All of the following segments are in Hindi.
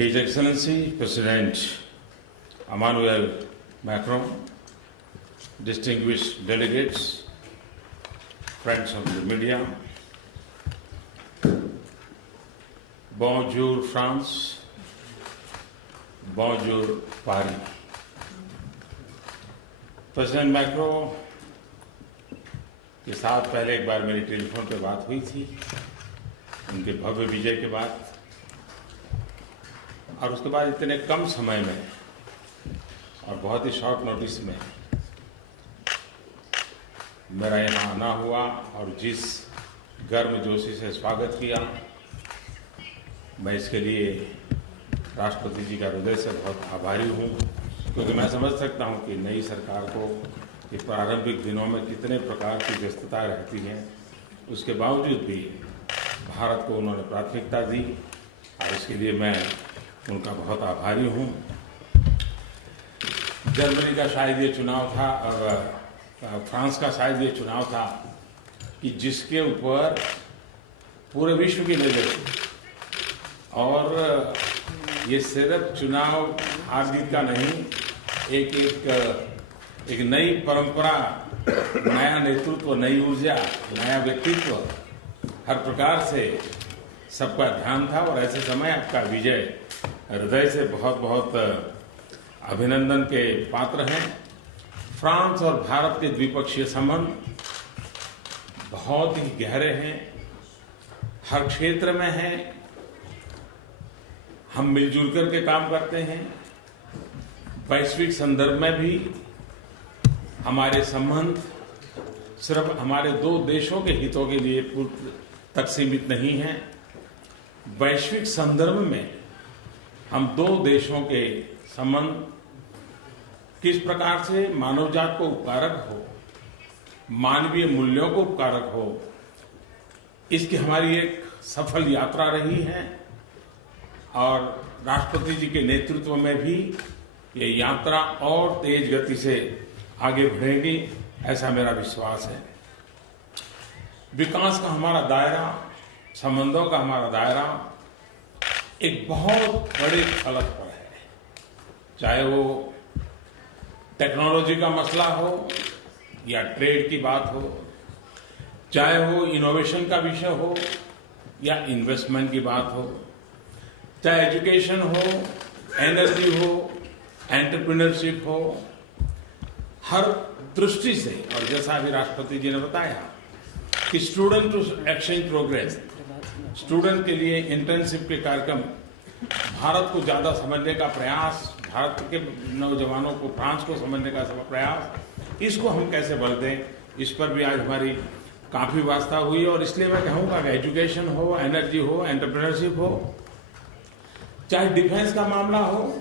His Excellency President Emmanuel Macron, distinguished delegates, friends of the media, bonjour France, bonjour Paris. President macro के साथ पहले एक बार मेरी टेलीफोन पे बात हुई थी उनके भव्य विजय के बाद, और उसके बाद इतने कम समय में और बहुत ही शॉर्ट नोटिस में मेरा यहाँ आना हुआ और जिस गर्मजोशी से स्वागत किया, मैं इसके लिए राष्ट्रपति जी का हृदय से बहुत आभारी हूँ, क्योंकि मैं समझ सकता हूँ कि नई सरकार को ये प्रारंभिक दिनों में कितने प्रकार की व्यस्तता रहती है, उसके बावजूद भी भारत को उन्होंने प्राथमिकता दी और इसके लिए मैं उनका बहुत आभारी हूँ। जर्मनी का शायद ये चुनाव था और फ्रांस का शायद ये चुनाव था कि जिसके ऊपर पूरे विश्व की नजर थी, और ये सिर्फ चुनाव हार जीत का नहीं, एक नई परंपरा, नया नेतृत्व, नई ऊर्जा, नया व्यक्तित्व, हर प्रकार से सबका ध्यान था। और ऐसे समय आपका विजय हृदय से बहुत बहुत अभिनंदन के पात्र हैं। फ्रांस और भारत के द्विपक्षीय संबंध बहुत ही गहरे हैं, हर क्षेत्र में हैं। हम मिलजुल करके काम करते हैं। वैश्विक संदर्भ में भी हमारे संबंध सिर्फ हमारे दो देशों के हितों के लिए तक सीमित नहीं है। वैश्विक संदर्भ में हम दो देशों के संबंध किस प्रकार से मानवजात को उपकारक हो, मानवीय मूल्यों को उपकारक हो, इसकी हमारी एक सफल यात्रा रही है। और राष्ट्रपति जी के नेतृत्व में भी ये यात्रा और तेज गति से आगे बढ़ेगी, ऐसा मेरा विश्वास है। विकास का हमारा दायरा, संबंधों का हमारा दायरा एक बहुत बड़े फलक पर है, चाहे वो टेक्नोलॉजी का मसला हो या ट्रेड की बात हो, चाहे वो इनोवेशन का विषय हो या इन्वेस्टमेंट की बात हो, चाहे एजुकेशन हो, एनर्जी हो, एंटरप्रेन्योरशिप हो, हर दृष्टि से। और जैसा अभी राष्ट्रपति जी ने बताया कि student to exchange progress, student के लिए इंटर्नशिप के कार्यक्रम, भारत को ज्यादा समझने का प्रयास, भारत के नौजवानों को फ्रांस को समझने का प्रयास, इसको हम कैसे बढ़ दें, इस पर भी आज हमारी काफी वास्ता हुई। और इसलिए मैं कहूँगा कि एजुकेशन हो, एनर्जी हो, एंटरप्रेन्योरशिप हो, चाहे डिफेंस का मामला हो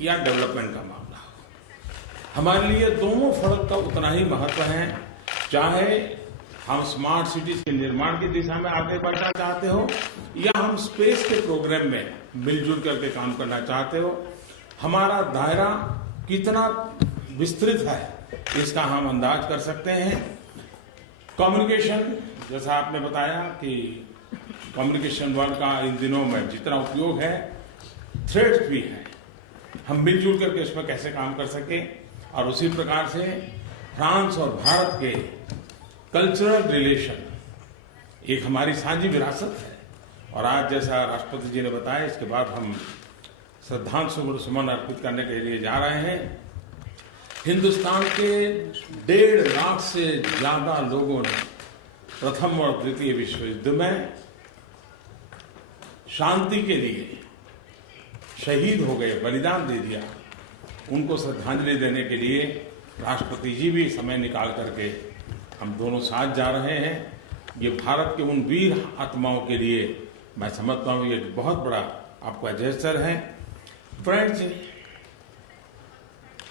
या डेवलपमेंट का मामला हो, हमारे लिए दोनों फलक का उतना ही महत्व है। चाहे हम स्मार्ट सिटीज के निर्माण की दिशा में आगे बढ़ना चाहते हो या हम स्पेस के प्रोग्राम में मिलजुल करके काम करना चाहते हो, हमारा दायरा कितना विस्तृत है इसका हम अंदाज कर सकते हैं। कम्युनिकेशन, जैसा आपने बताया कि कम्युनिकेशन वर्ड का इन दिनों में जितना उपयोग है, थ्रेड्स भी हैं, हम मिलजुल करके इसमें कैसे काम कर सके। और उसी प्रकार से फ्रांस और भारत के कल्चरल रिलेशन एक हमारी साझी विरासत है। और आज जैसा राष्ट्रपति जी ने बताया, इसके बाद हम श्रद्धांजलि सुमन अर्पित करने के लिए जा रहे हैं। हिंदुस्तान के 1.5 लाख से ज्यादा लोगों ने प्रथम और द्वितीय विश्व युद्ध में शांति के लिए शहीद हो गए, बलिदान दे दिया। उनको श्रद्धांजलि देने के लिए राष्ट्रपति जी भी समय निकाल करके हम दोनों साथ जा रहे हैं। ये भारत के उन वीर आत्माओं के लिए मैं समझता हूँ ये बहुत बड़ा आपका जेस्चर है। फ्रेंड्स,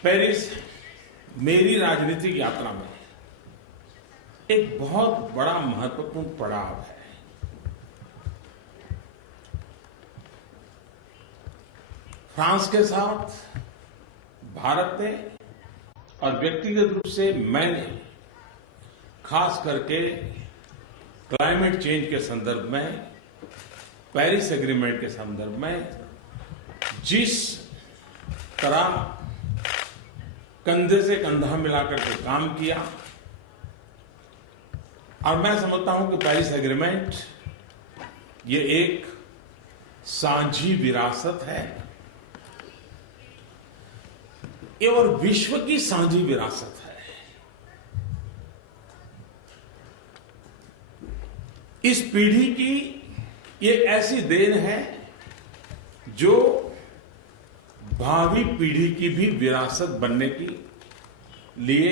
पेरिस मेरी राजनीतिक यात्रा में एक बहुत बड़ा महत्वपूर्ण पड़ाव है। फ्रांस के साथ भारत ने और व्यक्तिगत रूप से मैंने खास करके क्लाइमेट चेंज के संदर्भ में, पेरिस एग्रीमेंट के संदर्भ में जिस तरह कंधे से कंधा मिलाकर के काम किया, और मैं समझता हूं कि पेरिस एग्रीमेंट ये एक साझी विरासत है, ये और विश्व की साझी विरासत है। इस पीढ़ी की ये ऐसी देन है जो भावी पीढ़ी की भी विरासत बनने की लिए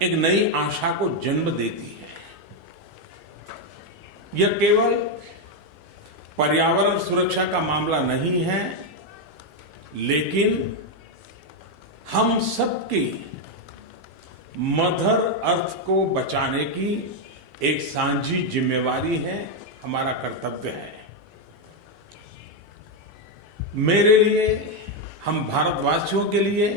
एक नई आशा को जन्म देती है। यह केवल पर्यावरण सुरक्षा का मामला नहीं है, लेकिन हम सबकी मदर अर्थ को बचाने की एक साझी जिम्मेवारी है, हमारा कर्तव्य है। मेरे लिए, हम भारतवासियों के लिए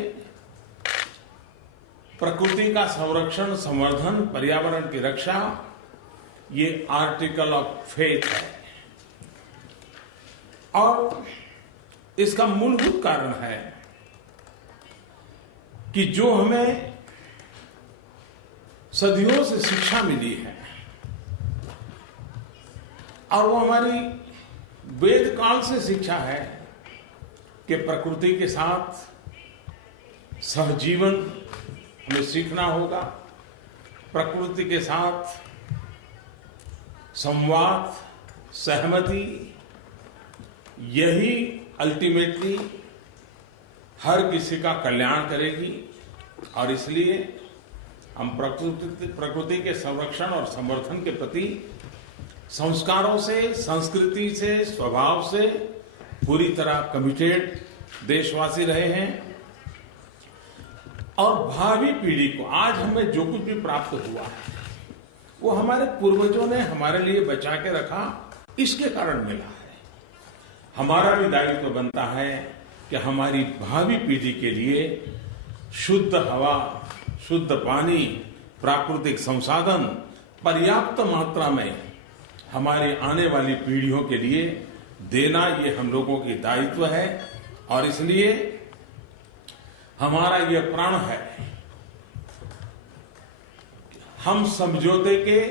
प्रकृति का संरक्षण, संवर्धन, पर्यावरण की रक्षा ये आर्टिकल ऑफ फेथ है, और इसका मूलभूत कारण है कि जो हमें सदियों से शिक्षा मिली है, और वो हमारी वेद काल से शिक्षा है कि प्रकृति के साथ सहजीवन हमें सीखना होगा, प्रकृति के साथ संवाद, सहमति, यही अल्टीमेटली हर किसी का कल्याण करेगी। और इसलिए हम प्रकृति के संरक्षण और संवर्धन के प्रति संस्कारों से, संस्कृति से, स्वभाव से पूरी तरह कमिटेड देशवासी रहे हैं। और भावी पीढ़ी को आज हमें जो कुछ भी प्राप्त हुआ है वो हमारे पूर्वजों ने हमारे लिए बचा के रखा, इसके कारण मिला है। हमारा भी दायित्व बनता है कि हमारी भावी पीढ़ी के लिए शुद्ध हवा, शुद्ध पानी, प्राकृतिक संसाधन पर्याप्त मात्रा में हमारी आने वाली पीढ़ियों के लिए देना, ये हम लोगों की दायित्व है। और इसलिए हमारा यह प्रण है, हम समझौते के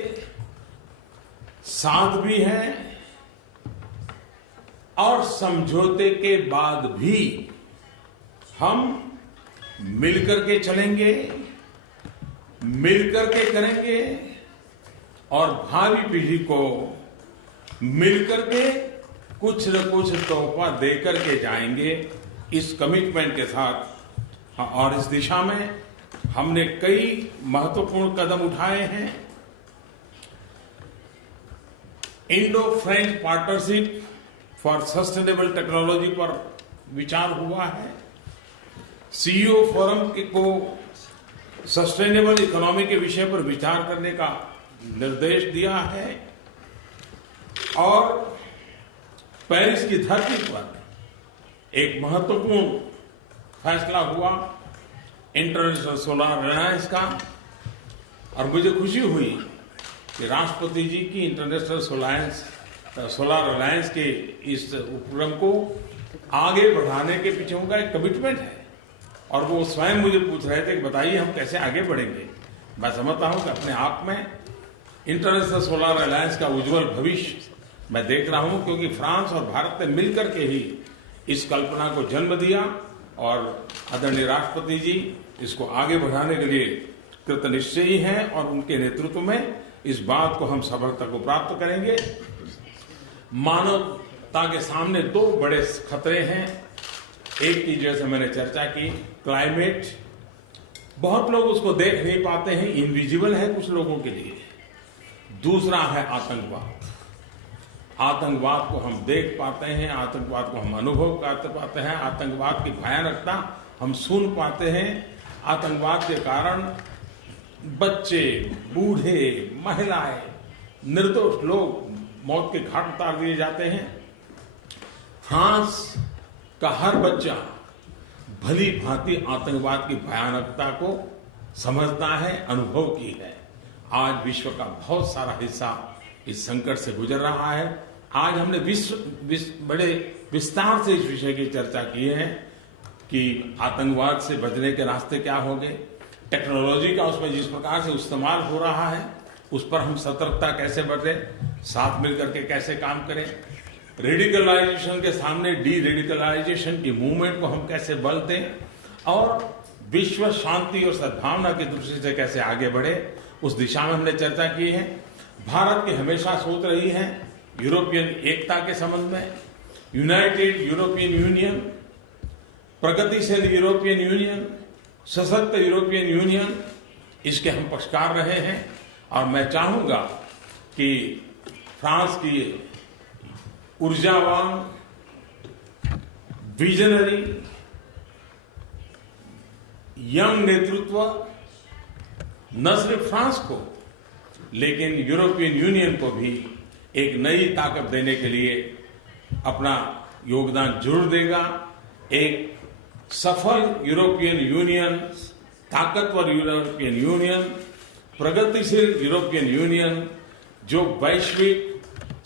साथ भी हैं और समझौते के बाद भी हम मिलकर के चलेंगे, मिलकर के करेंगे, और भावी पीढ़ी को मिलकर के कुछ न कुछ तोहफा देकर के जाएंगे, इस कमिटमेंट के साथ। और इस दिशा में हमने कई महत्वपूर्ण कदम उठाए हैं। Indo French partnership for sustainable technology पर विचार हुआ है। सीईओ फोरम को सस्टेनेबल इकोनॉमी के विषय पर विचार करने का निर्देश दिया है। और पेरिस की धरती पर एक महत्वपूर्ण फैसला हुआ इंटरनेशनल सोलर अलायंस का, और मुझे खुशी हुई कि राष्ट्रपति जी की इंटरनेशनल सोलर अलायंस के इस उपक्रम को आगे बढ़ाने के पीछे उनका एक कमिटमेंट है। और वो स्वयं मुझे पूछ रहे थे कि बताइए हम कैसे आगे बढ़ेंगे। मैं समझता हूं कि अपने आप में इंटरनेशनल सोलर अलायंस का उज्जवल भविष्य मैं देख रहा हूं, क्योंकि फ्रांस और भारत ने मिलकर के ही इस कल्पना को जन्म दिया, और आदरणीय राष्ट्रपति जी इसको आगे बढ़ाने के लिए कृतनिश्चयी हैं, और उनके नेतृत्व में इस बात को हम सफलता को प्राप्त करेंगे। मानवता के सामने दो बड़े खतरे हैं। एक की जैसे मैंने चर्चा की, क्लाइमेट, बहुत लोग उसको देख नहीं पाते हैं, इनविजिबल है कुछ लोगों के लिए। दूसरा है आतंकवाद। आतंकवाद को हम देख पाते हैं, आतंकवाद को हम अनुभव कर पाते हैं, आतंकवाद की भयानकता हम सुन पाते हैं। आतंकवाद के कारण बच्चे, बूढ़े, महिलाएं, निर्दोष लोग मौत के घाट उतार दिए जाते हैं। फ्रांस का हर बच्चा भली भांति आतंकवाद की भयानकता को समझता है, अनुभव की है। आज विश्व का बहुत सारा हिस्सा इस संकट से गुजर रहा है। आज हमने विश्व बड़े विस्तार से इस विषय की चर्चा की है कि आतंकवाद से बचने के रास्ते क्या होंगे, टेक्नोलॉजी का उसमें जिस प्रकार से इस्तेमाल हो रहा है उस पर हम सतर्कता कैसे बरतें, साथ मिलकर के कैसे काम करें, रेडिकलाइजेशन के सामने डी रेडिकलाइजेशन की मूवमेंट को हम कैसे बल दें और विश्व शांति और सद्भावना की दृष्टि से कैसे आगे बढ़े, उस दिशा में हमने चर्चा की है। भारत की हमेशा सोच रही है यूरोपियन एकता के संबंध में, यूनाइटेड यूरोपियन यूनियन, प्रगतिशील यूरोपियन यूनियन, सशक्त यूरोपियन यूनियन, इसके हम पक्षकार रहे हैं। और मैं चाहूंगा कि फ्रांस की ऊर्जावान, विजनरी, यंग नेतृत्व न सिर्फ फ्रांस को लेकिन यूरोपियन यूनियन को भी एक नई ताकत देने के लिए अपना योगदान जरूर देगा। एक सफल यूरोपियन यूनियन, ताकतवर यूरोपियन यूनियन, प्रगतिशील यूरोपियन यूनियन जो वैश्विक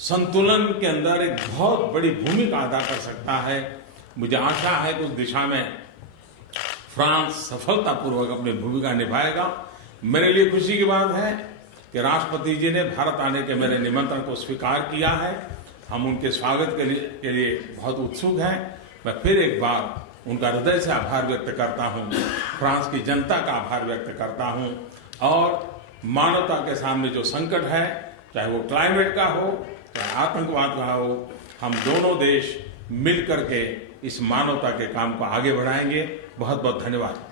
संतुलन के अंदर एक बहुत बड़ी भूमिका अदा कर सकता है। मुझे आशा है कि उस दिशा में फ्रांस सफलतापूर्वक अपनी भूमिका निभाएगा। मेरे लिए खुशी की बात है कि राष्ट्रपति जी ने भारत आने के मेरे निमंत्रण को स्वीकार किया है। हम उनके स्वागत के लिए बहुत उत्सुक हैं। मैं फिर एक बार उनका हृदय से आभार व्यक्त करता हूं, फ्रांस की जनता का आभार व्यक्त करता हूं और मानवता के सामने जो संकट है, चाहे वो क्लाइमेट का हो, चाहे आतंकवाद का हो, हम दोनों देश मिल करके इस मानवता के काम को आगे बढ़ाएंगे। बहुत बहुत धन्यवाद।